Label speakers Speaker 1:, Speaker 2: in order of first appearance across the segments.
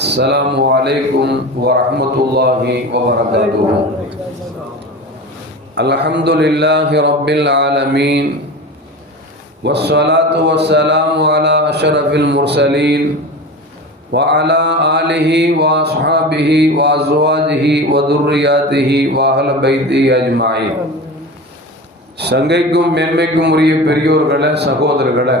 Speaker 1: السلام عليكم ورحمة الله وبركاته الحمد لله رب العالمين والصلاة والسلام على أشرف المرسلين وعلى آله وأصحابه وأزواجه وذرياته وأهل بيته أجمعين சங்கைக்கும் மேன்மைக்கும் உரிய பெரியோர்களே சகோதரர்களே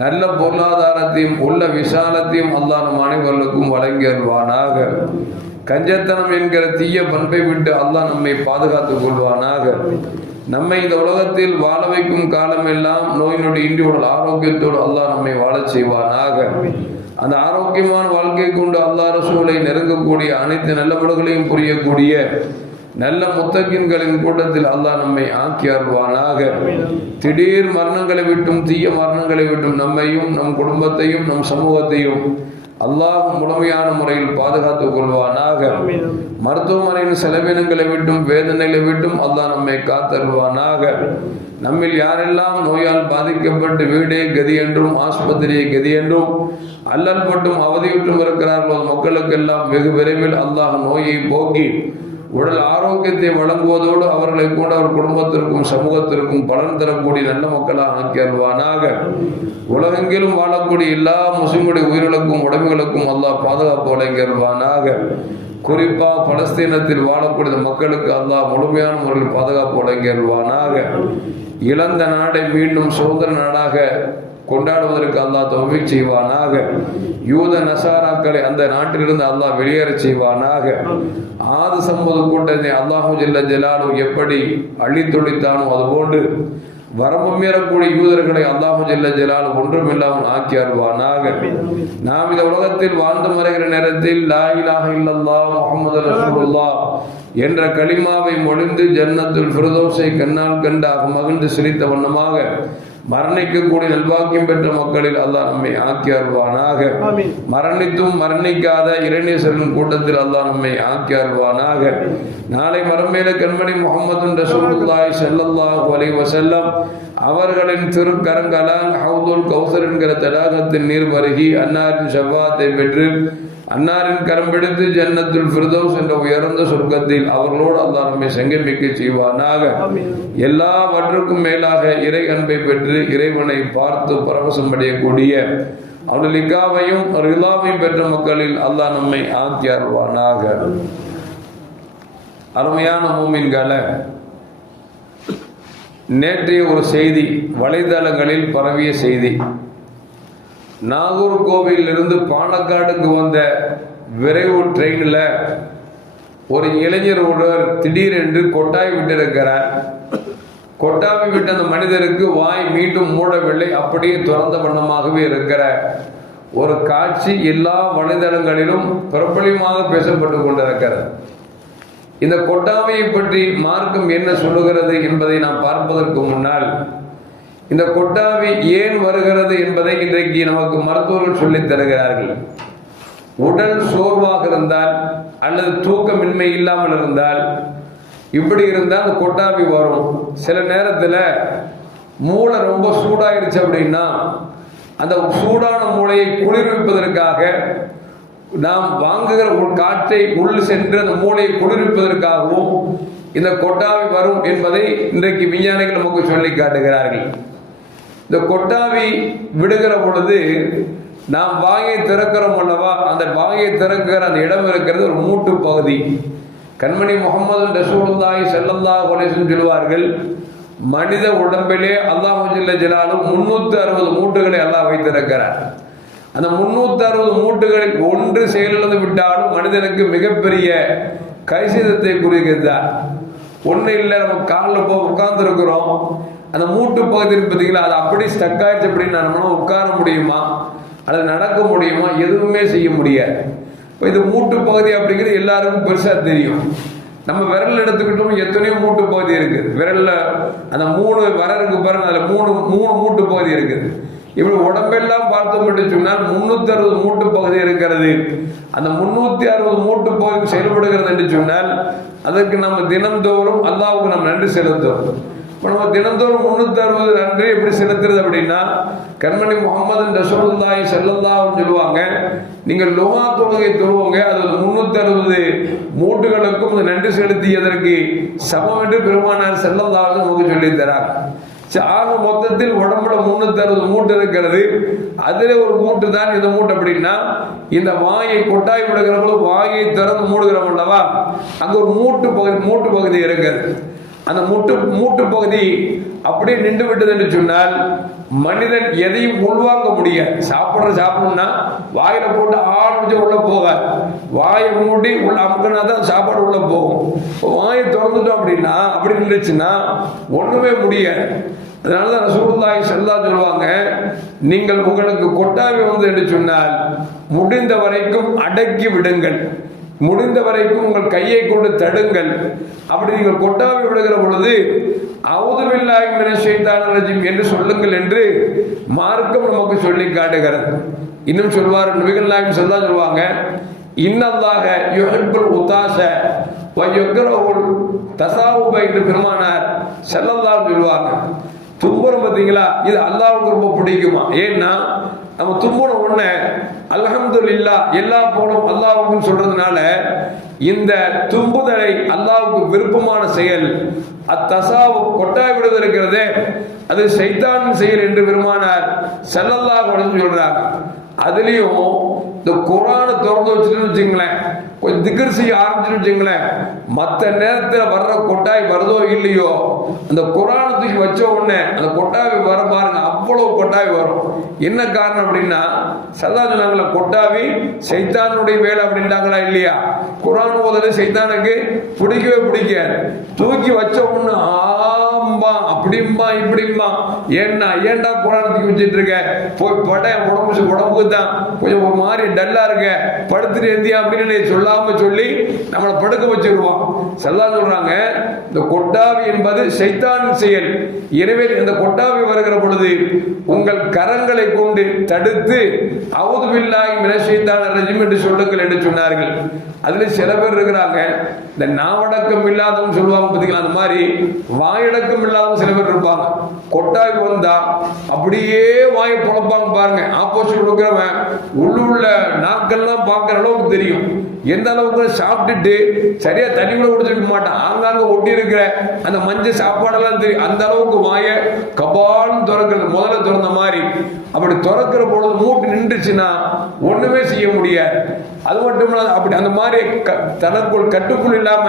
Speaker 1: நல்ல பொருளாதாரத்தையும் உள்ள விசாலத்தையும் அல்லாஹ் நம் அனைவர்களுக்கும் வழங்கியல்வானாக கஞ்சத்தனம் என்கிற தீய பண்பை விட்டு அல்லாஹ் நம்மை பாதுகாத்துக் கொள்வானாக. நம்மை இந்த உலகத்தில் வாழ வைக்கும் காலமெல்லாம் நோய் நொடி இன்றி உடல் ஆரோக்கியத்தோடு அல்லாஹ் நம்மை வாழச் செய்வானாக. அந்த ஆரோக்கியமான வாழ்க்கை கொண்டு அல்லாஹ் ரசூலை நெருங்கக்கூடிய அனைத்து நல்லபடுகளையும் புரியக்கூடிய நல்ல முத்தகின்களின் கூட்டத்தில் அல்லாஹ் நம்மை ஆக்கி அருள்வானாக. திடீர் மரணங்களை விட்டும் தீய மரணங்களை விட்டும் நம்மையும் நம் குடும்பத்தையும் நம் சமூகத்தையும் அல்லாஹ் முழுமையான முறையில் பாதுகாத்துக் கொள்வானாக. மருத்துவமனையின் செலவினங்களை விட்டும் வேதனைகளை விட்டும் அல்லாஹ் நம்மை காத்தருள்வானாக. நம்மில் யாரெல்லாம் நோயால் பாதிக்கப்பட்டு வீடே கதி என்றும் ஆஸ்பத்திரியை கதி என்றும் அல்லல் மட்டும் அவதியுற்றும் இருக்கிறார்களோ மக்களுக்கெல்லாம் வெகு விரைவில் அல்லாஹ் நோயை போக்கி உடல் ஆரோக்கியத்தை வழங்குவதோடு அவர்களை கூட அவர் குடும்பத்திற்கும் சமூகத்திற்கும் பலன் தரக்கூடிய நல்ல மக்களாக ஆக்கியல்வானாக உலகெங்கிலும் வாழக்கூடிய எல்லா முஸ்லிமுடைய உயிர்களுக்கும் உடம்புகளுக்கும் அல்லாஹ் பாதுகாப்பு வழங்கியல்வானாக குறிப்பாக பலஸ்தீனத்தில் வாழக்கூடிய மக்களுக்கு அல்லாஹ் முழுமையான முறையில் பாதுகாப்பு வழங்கியல்வானாக இழந்த நாடை மீண்டும் சுதந்திர நாடாக கொண்டாடுவதற்கு அல்லாஹ் தொகை செய்வானாக. யூத நசாராக்களை அந்த நாட்டிலிருந்து அல்லாஹ் வெளியேற செய்வானாக. ஆது சம்பது கூட்டத்தை அல்லாஹு ஜல்ல ஜெலாலு எப்படி அள்ளித்துளித்தானோ அதுபோன்று வரம்பு மீறக்கூடிய யூதர்களை அல்லாஹு ஜல்ல ஒன்றும் ஒன்றுமில்லாமல் ஆக்கி அருள்வானாக. நாம் இந்த உலகத்தில் வாழ்ந்து மறைகிற நேரத்தில் லா இலாஹ இல்லல்லா முகமது ரசூலுல்லா என்ற களிமாவை மொழிந்து ஜன்னத்துல் ஃபிரதோஸை கண்ணால் கண்டாக மகிழ்ந்து சிரித்த வண்ணமாக மரணிக்கக்கூடிய நல்வாக்கியம் பெற்ற மக்களில் அல்லாஹ் நம்மை ஆக்கி அருள்வானாக. மரணித்தும் மரணிக்காத இறைநேசரின் கூட்டத்தில் அல்லாஹ் நம்மை ஆக்கி அருள்வானாக. நாளை மரமேல கண்மணி முகமது ரசூலுல்லாஹி ஸல்லல்லாஹு அலைஹி வஸல்லம் அவர்களின் திருக்கரங்களால் ஹவுதுல் கௌசர் என்கிற தடாகத்தின் நீர் வருகி அன்னாரின் செவ்வாத்தை பெற்று அன்னாரின் கரம் பிடித்து ஜன்னத்துல் ஃபிர்தௌஸ் என்ற உயர்ந்த சொர்க்கத்தில் அவர்களோடு அல்லாஹ் நம்மை சங்கமிக்க செய்வானாக. எல்லாவற்றுக்கும் மேலாக இறை அன்பை பெற்று இறைவனை பார்த்து பரவசம் அடையக்கூடிய அவனுடைய லிக்காவையும் ரிலாவையும் பெற்ற மக்களில் அல்லாஹ் நம்மை ஆக்கி அருள்வானாக. அருமையான மூமின்களை நேற்றைய ஒரு செய்தி வலைதளங்களில் பரவிய செய்தி. நாகூர் கோவிலிருந்து பாலக்காடுக்கு வந்த விரைவு ட்ரெயினில் ஒரு இளைஞர் ஒருவர் திடீரென்று கொட்டாய் விட்டிருக்கிறார். கொட்டாவி விட்ட அந்த மனிதருக்கு வாய் மீண்டும் மூடவில்லை. அப்படியே துறந்த வண்ணமாகவே இருக்கிற ஒரு காட்சி எல்லா வலைதளங்களிலும் பிரபலியமாக பேசப்பட்டு கொண்டிருக்கிறது. இந்த கொட்டாமையை பற்றி மார்க்கம் என்ன சொல்லுகிறது என்பதை நாம் பார்ப்பதற்கு முன்னால் இந்த கொட்டாவி ஏன் வருகிறது என்பதை இன்றைக்கு நமக்கு மருத்துவர்கள் சொல்லித் தருகிறார்கள். உடல் சோர்வாக இருந்தால் அல்லது தூக்கமின்மை இல்லாமல் இருந்தால் இப்படி இருந்தால் அந்த கொட்டாவி வரும். சில நேரத்தில் மூளை ரொம்ப சூடாயிருச்சு அப்படின்னா அந்த சூடான மூளையை குளிர்விப்பதற்காக நாம் வாங்குகிற ஒரு காற்றை உள் சென்று அந்த மூளையை குளிர்விப்பதற்காகவும் இந்த கொட்டாவி வரும் என்பதை இன்றைக்கு விஞ்ஞானிகள் நமக்கு சொல்லி காட்டுகிறார்கள். இந்த கொட்டாவி விடுகிற பொழுது நாம் வாயை திறக்கிறோம் அல்லவா? அந்த வாயை திறக்கிற அந்த இடம் இருக்கிறது ஒரு மூட்டு பகுதி. கண்மணி முகமது ரசூலுல்லாஹி ஸல்லல்லாஹு அலைஹி சொல்வார்கள் மனித உடம்பிலே அல்லாஹ் ஜல்ல ஜலாலும் முன்னூத்தி அறுபது மூட்டுகளை அல்லாஹ் வைத்திருக்கிறார். அந்த முன்னூத்தி அறுபது மூட்டுகளை ஒன்று செயலிழந்து விட்டாலும் மனிதனுக்கு மிகப்பெரிய கைசிதத்தை குறிக்கிறது ஒன்றும் இல்லை நம்ம காலில் போய் உட்கார்ந்துருக்குறோம். அந்த மூட்டு பகுதி பார்த்தீங்களா அது அப்படி ஸ்டக் ஆயிடுச்சு அப்படின்னு நம்மளால உட்கார முடியுமா? அல்லது நடக்க முடியுமா? எதுவுமே செய்ய முடியாது. இப்போ இது மூட்டு பகுதி அப்படிங்கிறது எல்லாருக்கும் பெருசாக தெரியும். நம்ம விரல் எடுத்துக்கிட்டோம் எத்தனையோ மூட்டு பகுதி இருக்குது விரல்ல அந்த மூணு வரருக்கு பாருங்க அதில் மூணு மூணு மூட்டு பகுதி இருக்குது இப்படி உடம்பெல்லாம் பார்த்தோம் என்று சொன்னால் முன்னூத்தி அறுபது மூட்டு பகுதி இருக்கிறது. அந்த முன்னூத்தி அறுபது மூட்டு பகுதி செயல்படுகிறது என்று சொன்னால் அதற்கு நம்ம தினந்தோறும் அல்லாவுக்கு நம்ம நன்றி செலுத்தும் இப்போ நம்ம தினந்தோறும் முந்நூற்றி அறுபது நன்றி எப்படி செலுத்துறது அப்படின்னா கண்மணி முகமது ரசோல்லாய் ஸல்லல்லாஹு சொல்லுவாங்க நீங்கள் லுகா தொழுகை தொழுவோங்க அது முன்னூத்தி அறுபது மூட்டுகளுக்கும் இந்த நன்றி செலுத்தியதற்கு சமம் என்று பெருமானார் செல்லல்லாஹு நமக்கு சொல்லித் தரார் ஆக மொத்தத்தில் உடம்புல முன்னூத்தி அறுபது மூட்டு இருக்கிறது. அதுல ஒரு மூட்டு தான் இந்த மூட்டு அப்படின்னா இந்த வாயை கொட்டாய் விடுகிறவங்களும் வாயை திறந்து மூடுகிறோம் அல்லவா? அங்க ஒரு மூட்டு பகுதி மூட்டு பகுதி இருக்குது அந்த மூட்டு மூட்டு பகுதி அப்படியே நின்று விட்டது என்று சொன்னால் மனிதன் எதையும் உள்வாங்க முடியாது. சாப்பிட்ற சாப்பிடணும்னா வாயில போட்டு ஆரம்பிச்சு உள்ள போகாது. வாயை மூடி உள்ள அமுக்கினா தான் சாப்பாடு உள்ள போகும். வாயை திறந்துட்டோம் அப்படின்னா அப்படி நின்றுச்சுன்னா ஒண்ணுமே முடியாது. அதனாலதான் ரசூலுல்லாஹி செல்லா சொல்லுவாங்க நீங்கள் உங்களுக்கு கொட்டாவி வந்து என்று சொன்னால் முடிந்த வரைக்கும் அடக்கி விடுங்கள். முடிந்த வரைக்கும் உங்கள் கையை கொண்டு தடுங்கள். அப்படி நீங்கள் கொட்டாவி விடுகிற பொழுது அவுதுபில்லாஹி மினஷ் ஷைத்தானிர் என்று சொல்லுங்கள் என்று மார்க்கம் நமக்கு சொல்லி காட்டுகிறது. இன்னும் சொல்வார் நபிகள் நாயகம் சொல்லா சொல்லுவாங்க இன்னதாக யுஹிப்புல் உத்தாச வ தசாவுப என்று பெருமானார் ஸல்லல்லாஹு சொல்லுவாங்க துன்பம் பார்த்தீங்களா? இது அல்லாவுக்கு ரொம்ப பிடிக்குமா? ஏன்னா நம்ம தும்புன உடனே அல்ஹம்துலில்லா எல்லா போனும் அல்லாவுக்கும் சொல்றதுனால இந்த தும்புதலை அல்லாவுக்கு விருப்பமான செயல் அத்தசாவு கொட்டாய் விடுவது இருக்கிறதே அது சைத்தான் செயல் என்று பெருமானார் செல்லல்லா சொல்றாங்க அதுலயும் இந்த குரானை திறந்து வச்சுட்டு வச்சுங்களேன். கொஞ்சம் திகர் செய்ய ஆரம்பிச்சுன்னு வச்சுங்களேன். மற்ற நேரத்தில் வர்ற கொட்டாய் வருதோ இல்லையோ அந்த குரானை தூக்கி வச்ச உடனே அந்த கொட்டாவி வர பாருங்க அவ்வளவு கொட்டாய் வரும். என்ன காரணம் அப்படின்னா சதா சொன்னாங்களா கொட்டாவி சைத்தானுடைய வேலை அப்படின்ட்டாங்களா இல்லையா? குரான் ஓதல சைத்தானுக்கு பிடிக்கவே பிடிக்காது. தூக்கி வச்ச உடனே ஆம்பா அப்படிம்பா இப்படிம்பா. ஏன்னா ஏன்டா குரானை வச்சுட்டு இருக்க? போய் பட உடம்பு உடம்புக்கு தான். கொஞ்சம் ஒரு மாதிரி டல்லா இருக்க. படுத்துட்டு இருந்தியா அப்படின்னு சொல்லாம சொல்லி நம்மளை படுக்க வச்சிருவோம். செல்லா சொல்றாங்க இந்த கொட்டாவி என்பது சைத்தான் செயல். எனவே இந்த கொட்டாவி வருகிற பொழுது உங்கள் கரங்களை கொண்டு தடுத்து அவுதுபில்லாஹி மினஷ் ஷைத்தானிர் என்று சொல்லுங்கள் என்று சொன்னார்கள். அதுல சில பேர் இருக்கிறாங்க. இந்த நாவடக்கம் இல்லாதவங்க சொல்லுவாங்க பார்த்தீங்களா அந்த மாதிரி வாயடக்கம் இல்லாதவங்க சில பேர் இருப்பாங்க கொட்டாய்க்கு வந்தா அப்படியே வாய் பொழப்பாங்க பாருங்க. ஆப்போசிட் கொடுக்குறவன் உள்ளுள்ள நாட்கள்லாம் பார்க்குற அளவுக்கு தெரியும். எந்த அளவுக்கு சாப்பிட்டுட்டு சரியா தண்ணி கூட குடிச்சிருக்க மாட்டான். ஆங்காங்க ஒட்டி இருக்கிற அந்த மஞ்சள் சாப்பாடெல்லாம் தெரியும். அந்த அளவுக்கு வாய கபால்னு திறக்கிறது. முதல்ல திறந்த மாதிரி. அப்படி திறக்கிற பொழுது மூட்டு நின்றுச்சுன்னா ஒண்ணுமே செய்ய முடியாது. அது மட்டும் இல்லாத அப்படி அந்த மாதிரி தனக்குள் கட்டுக்குள் இல்லாம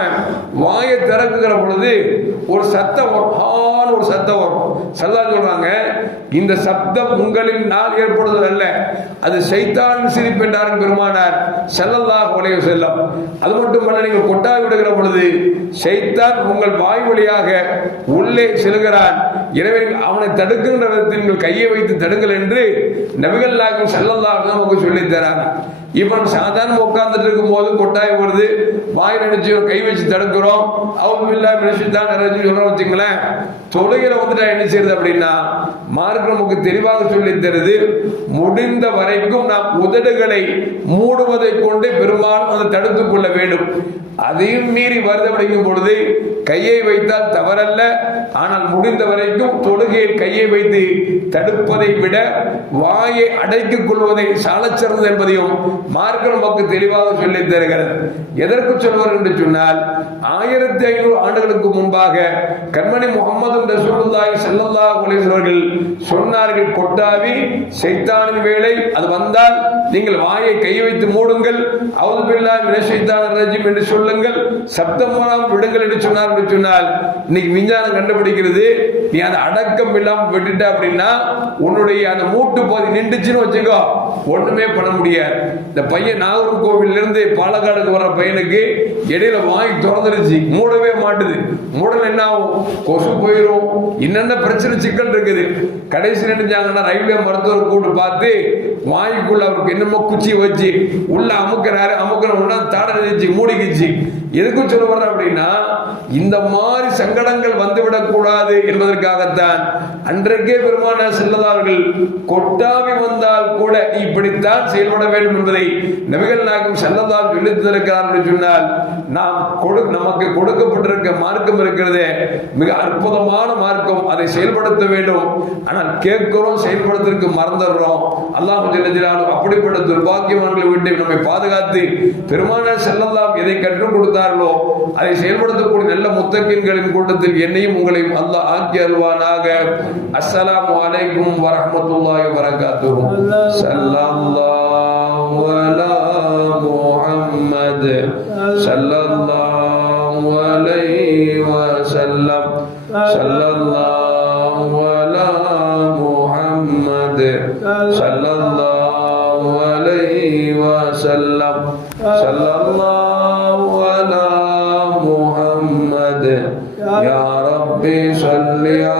Speaker 1: வாயை திறக்குகிற பொழுது ஒரு சத்தம் வரும் ஒரு சத்தம் வரும். சல்லா சொல்றாங்க இந்த சப்தம் உங்களின் நாள் ஏற்படுதல் அல்ல அது சைத்தான் சிரிப்பு என்றார் பெருமானார் செல்லல்லாஹ் உலக செல்லம் அது மட்டுமல்ல நீங்கள் கொட்டாய் விடுகிற பொழுது சைத்தான் உங்கள் வாய் வழியாக உள்ளே செல்கிறான். எனவே அவனை தடுக்கின்ற விதத்தில் நீங்கள் கையை வைத்து தடுங்கள் என்று நபிகள் நாயகம் ஸல்லல்லாஹு நமக்கு சொல்லித் தராங்க. இவன் சாதாரண உட்கார்ந்துட்டு இருக்கும் போது கொட்டாய் வருது வாய் நினைச்சு கை வச்சு தடுக்கிறோம். அவங்க இல்ல மினிஷித்தான் நிறைய சொல்றோம் வச்சுங்களேன் தொழுகையில வந்துட்டு என்ன செய்யறது அப்படின்னா மார்க் நமக்கு தெளிவாக சொல்லி தருது முடிந்த வரைக்கும் நாம் உதடுகளை மூடுவதை கொண்டு பெரும்பாலும் அதை தடுத்துக் கொள்ள வேண்டும். அதையும் மீறி வருது அப்படிங்கும் பொழுது கையை வைத்தால் தவறல்ல ஆனால் முடிந்த வரைக்கும் வேண்டும் தொழுகையில் கையை வைத்து தடுப்பதை விட வாயை அடைத்துக் கொள்வதை சாலச்சிறந்தது என்பதையும் மார்க்க நமக்கு தெளிவாக சொல்லி தருகிறது. எதற்கு சொல்வார் என்று சொன்னால் ஆயிரத்தி ஐநூறு ஆண்டுகளுக்கு முன்பாக கண்மணி முகமது ரசூலுல்லாஹி ஸல்லல்லாஹு அலைஹி அவர்கள் சொன்னார்கள் கொட்டாவி சைத்தானின் வேலை அது வந்தால் நீங்கள் வாயை கை வைத்து மூடுங்கள் அவுது பில்லாஹி மினஷ் ஷைத்தானிர் ரஜீம் என்று சொல்லுங்கள் சப்தமான விடுங்கள் என்று சொன்னார் என்று சொன்னால் இன்னைக்கு விஞ்ஞானம் கண்டுபிடிக்கிறது நீ அந்த அடக்கம் இல்லாம விட்டுட்ட அப்படின்னா உன்னுடைய அந்த மூட்டு பகுதி நின்றுச்சுன்னு வச்சுக்கோ. ஒண்ணுமே பண்ண முடியாது. இந்த பையன் நாகர்கோவில்ல இருந்து பாலக்காடுக்கு வர பையனுக்கு இடையில வாய் திறந்துருச்சு. மூடவே மாட்டுது. மூடல் என்ன ஆகும்? கொசு போயிடும் என்னென்ன பிரச்சனை சிக்கல் இருக்குது? கடைசி நினைச்சாங்கன்னா ரயில்வே மருத்துவர் கூட்டு பார்த்து வாய்க்குள்ள அவருக்கு என்னமோ குச்சி வச்சு உள்ள அமுக்கிறாரு. அமுக்கிற உடனே தாட நினைச்சு மூடிக்கிச்சு. எதுக்கும் சொல்ல வர்ற அப்படின்னா இந்த மாதிரி சங்கடங்கள் வந்துவிடக் கூடாது என்பதற்காகத்தான் அன்றைக்கே பெருமான செல்லதார்கள் கொட்டாவி வந்தால் கூட இப்படித்தான் செயல்பட வேண்டும் என்பதை நபிகள் நாயகம் செல்லதால் சொல்லித்திருக்கிறார் என்று சொன்னால் நாம் கொடு நமக்கு கொடுக்கப்பட்டிருக்க மார்க்கம் இருக்கிறது மிக அற்புதமான மார்க்கம் அதை செயல்படுத்த வேண்டும். ஆனால் கேட்கிறோம் செயல்படுத்துறதுக்கு மறந்துடுறோம். அல்லாஹ் ஜெல்லஜிலாலும் அப்படிப்பட்ட துர்பாக்கியவான்களை விட்டு நம்மை பாதுகாத்து பெருமான செல்லல்லாம் எதை கற்றுக் கொடுத்தார்களோ அதை செயல்படுத்தக்கூடிய நல்ல முத்தக்கின்களின் கூட்டத்தில் என்னையும் உங்களையும் அல்லாஹ் ஆக்கி அல்வானாக அஸ்ஸலாமு அலைக்கும் வரஹ்மத்துல்லாஹி வரகாத்துஹு ஸல்லல்லாஹு அலா முஹம்மத். ஸல்லல்லாஹு அலைஹி வஸல்லம். ஸல்லல்லாஹு அலா முஹம்மத். ஸல்லல்லாஹு அலைஹி வஸல்லம். ஸல்லல்லாஹு முஹம்மத்